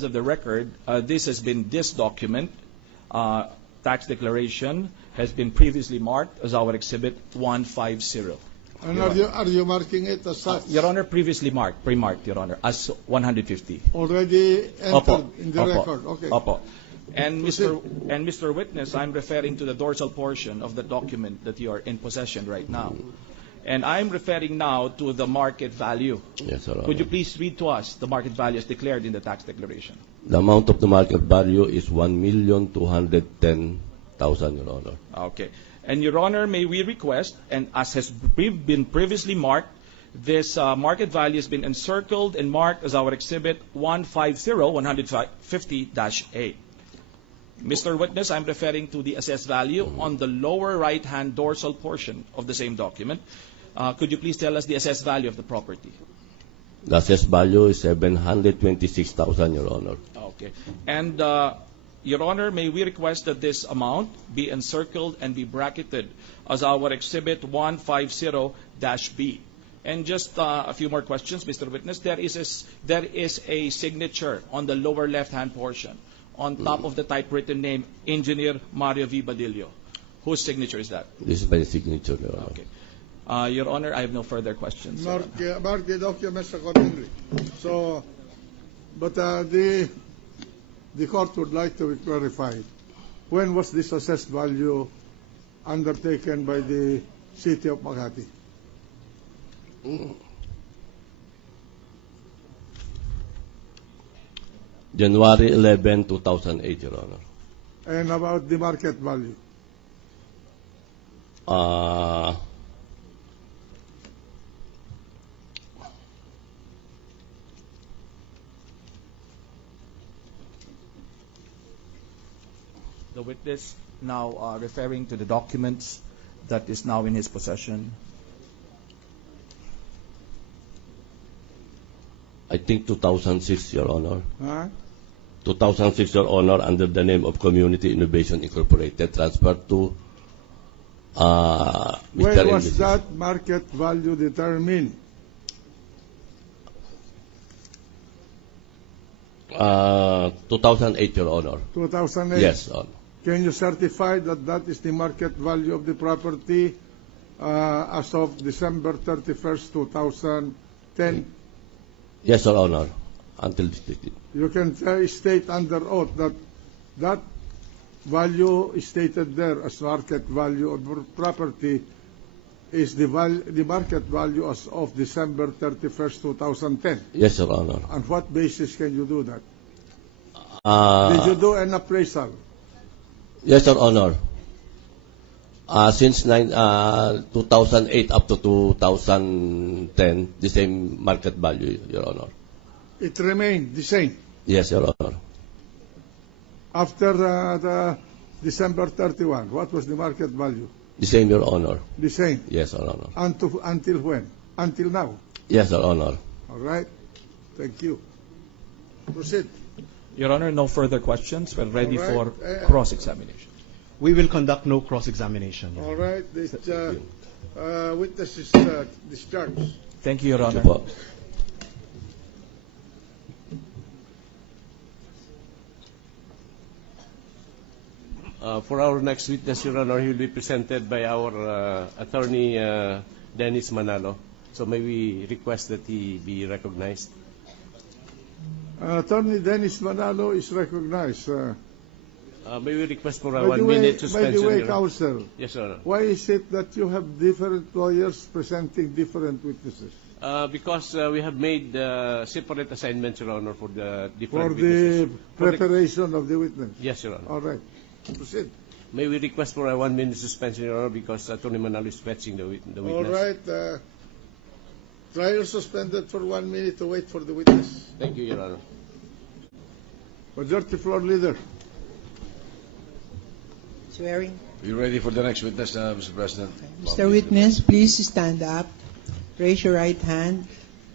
purposes of the record, this document, tax declaration, has been previously marked as our Exhibit 150. And are you marking it as such? Your Honor, previously marked, pre-marked, Your Honor, as 150. Already entered in the Opo. record. Okay. Opo. And Mr. Witness, I'm referring to the dorsal portion of the document that you are in possession right now. And I'm referring now to the market value. Yes, Your Honor. Could you please read to us the market value as declared in the tax declaration? The amount of the market value is 1,210,000, Your Honor. Okay. And Your Honor, may we request, and as has been previously marked, this market value has been encircled and marked as our Exhibit 150-A. Mr. Witness, I'm referring to the assessed value on the lower right-hand dorsal portion of the same document. Could you please tell us the assessed value of the property? The assessed value is 726,000, Your Honor. Okay. And Your Honor, may we request that this amount be encircled and be bracketed as our Exhibit 150-B. And just a few more questions, Mr. Witness. There is a signature on the lower left-hand portion on top of the typewritten name, Engineer Mario V. Badillo. Whose signature is that? This is my signature, Your Honor. Okay. Your Honor, I have no further questions. Mark the documents accordingly. So, but the court would like to clarify, when was this assessed value undertaken by the City of Makati? January 11, 2008, Your Honor. And about the market value? The witness now referring to the documents that is now in his possession. I think 2006, Your Honor. Huh? 2006, Your Honor, under the name of Community Innovation Incorporated, transferred to Mr. When was Indices. that market value determined? 2008, Your Honor. 2008? Yes, Your Honor. Can you certify that that is the market value of the property as of December 31st, 2010? Yes, Your Honor. Until this date. You can state under oath that that value is stated there as market value of the property is the market value as of December 31st, 2010. Yes, Your Honor. On what basis can you do that? Did you Uh, do an appraisal? yes, Your Honor. Since 2008 up to 2010, the same market value, Your Honor. It remained the same. Yes, Your Honor. After the December 31, what was the market value? The same, Your Honor. The same. Yes, Your Honor. Until when? Until now. Yes, Your Honor. All right. Thank you. Proceed. Your Honor, no further questions. We're ready All right. for cross-examination. We will conduct no cross-examination. All right. This witness is discharged. Thank you, Your Honor. Po. For our next witness, Your Honor, he will be presented by our attorney, Dennis Manalo. So may we request that he be recognized? Attorney Dennis Manalo is recognized. May we request for a By the 1-minute way, suspension? Your Your Honor? counsel, Yes, Your Honor. why is it that you have different lawyers presenting different witnesses? Because we have made separate assignments, Your Honor, for the different For the witnesses. preparation of the witness. Yes, Your Honor. All right. Proceed. May we request for a 1-minute suspension, Your Honor, because Attorney Manalo is fetching the witness. All right. Trial suspended for 1 minute to wait for the witness. Thank you, Your Honor. Majority Floor Leader. Swearing. We ready for the next witness, Mr. President? Mr. Witness, please stand up. Raise your right hand.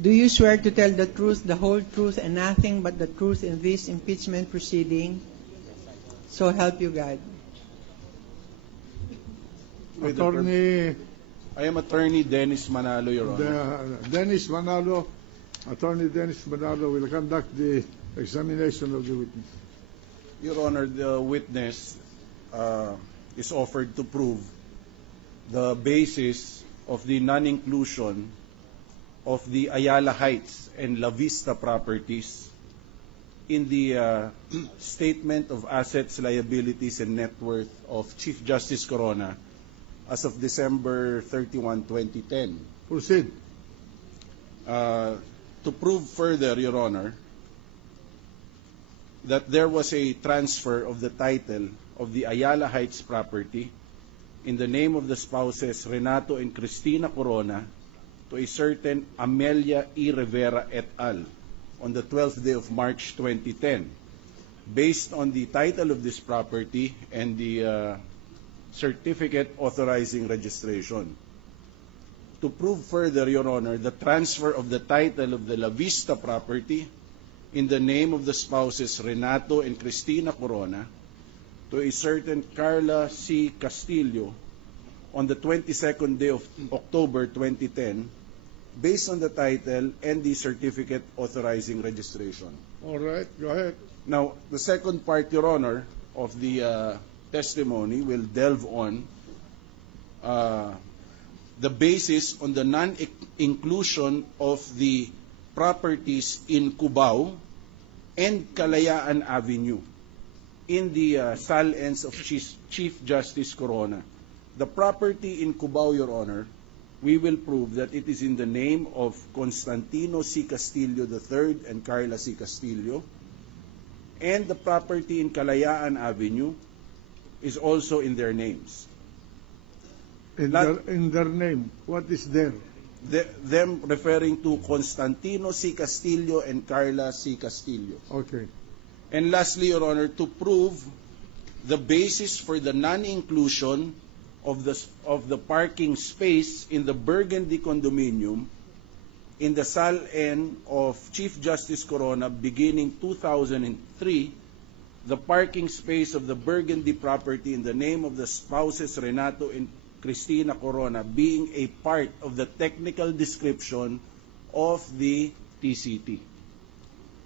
Do you swear to tell the truth, the whole truth, and nothing but the truth in this impeachment proceeding? So help you God. Attorney I am Attorney Dennis Manalo, Your Honor. Dennis Manalo. Attorney Dennis Manalo will conduct the Examination of the witness. Your Honor, the witness is offered to prove the basis of the non-inclusion of the Ayala Heights and La Vista properties in the statement of assets, liabilities, and net worth of Chief Justice Corona as of December 31, 2010. Proceed. To prove further, Your Honor, that there was a transfer of the title of the Ayala Heights property in the name of the spouses Renato and Cristina Corona to a certain Amelia E. Rivera et al. On the 12th day of March 2010, based on the title of this property and the certificate authorizing registration. To prove further, Your Honor, the transfer of the title of the La Vista property in the name of the spouses Renato and Cristina Corona to a certain Carla C. Castillo on the 22nd day of October 2010, based on the title and the certificate authorizing registration. All right, go ahead. Now, the second part, Your Honor, of the testimony will delve on the basis on the non-inclusion of the properties in Cubao and Kalayaan Avenue in the sal-ends of Chief Justice Corona. The property in Cubao, Your Honor, we will prove that it is in the name of Constantino C. Castillo III and Carla C. Castillo, and the property in Kalayaan Avenue is also in their names. In their name, what is there? Them referring to Constantino C. Castillo and Carla C. Castillo. Okay. And lastly, Your Honor, to prove the basis for the non-inclusion of the parking space in the Burgundy condominium in the sal-end of Chief Justice Corona beginning 2003, the parking space of the Burgundy property in the name of the spouses Renato and Cristina Corona being a part of the technical description of the TCT.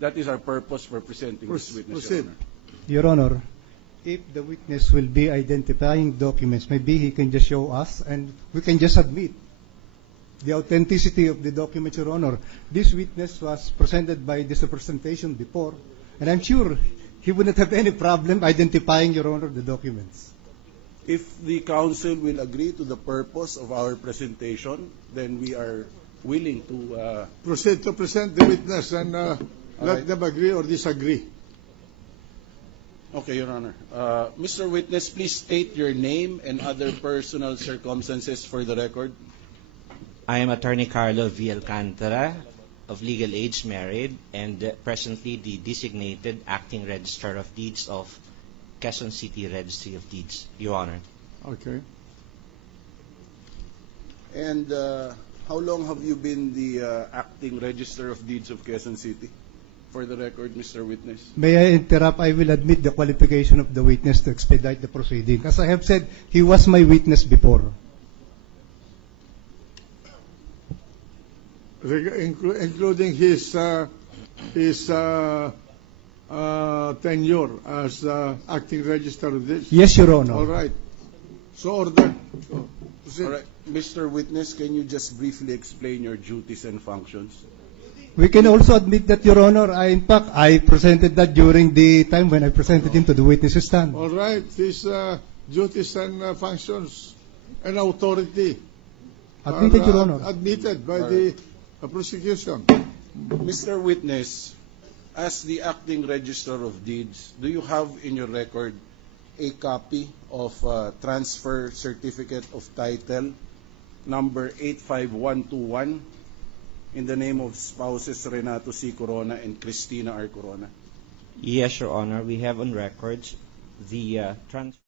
That is our purpose for presenting this witness, Your Proceed. Honor. Your Honor, if the witness will be identifying documents, maybe he can just show us and we can just admit the authenticity of the document, Your Honor. This witness was presented by this representation before, and I'm sure he wouldn't have any problem identifying, Your Honor, the documents. If the counsel will agree to the purpose of our presentation, then we are willing to Proceed to present the witness and let right. them agree or disagree. Okay, Your Honor. Mr. Witness, please state your name and other personal circumstances for the record. I am Attorney Carlo V. Alcantara, of legal age, married, and presently the designated acting registrar of deeds of Quezon City Registry of Deeds, Your Honor. Okay. And how long have you been the acting register of deeds of Quezon City? For the record, Mr. Witness. May I interrupt? I will admit the qualification of the witness to expedite the proceeding. As I have said, he was my witness before. Including his tenure as acting register of this? Yes, Your Honor. All right. So ordered. So, proceed. All right. Mr. Witness, can you just briefly explain your duties and functions? We can also admit that, Your Honor, in fact, I presented that during the time when I presented him to the witness stand. All right. His duties and functions and authority Admitted, Your Honor. admitted by the prosecution. Mr. Witness, as the acting register of deeds, do you have in your record a copy of transfer certificate of title number 85121 in the name of spouses Renato C. Corona and Cristina R. Corona? Yes, Your Honor. We have on records the transfer.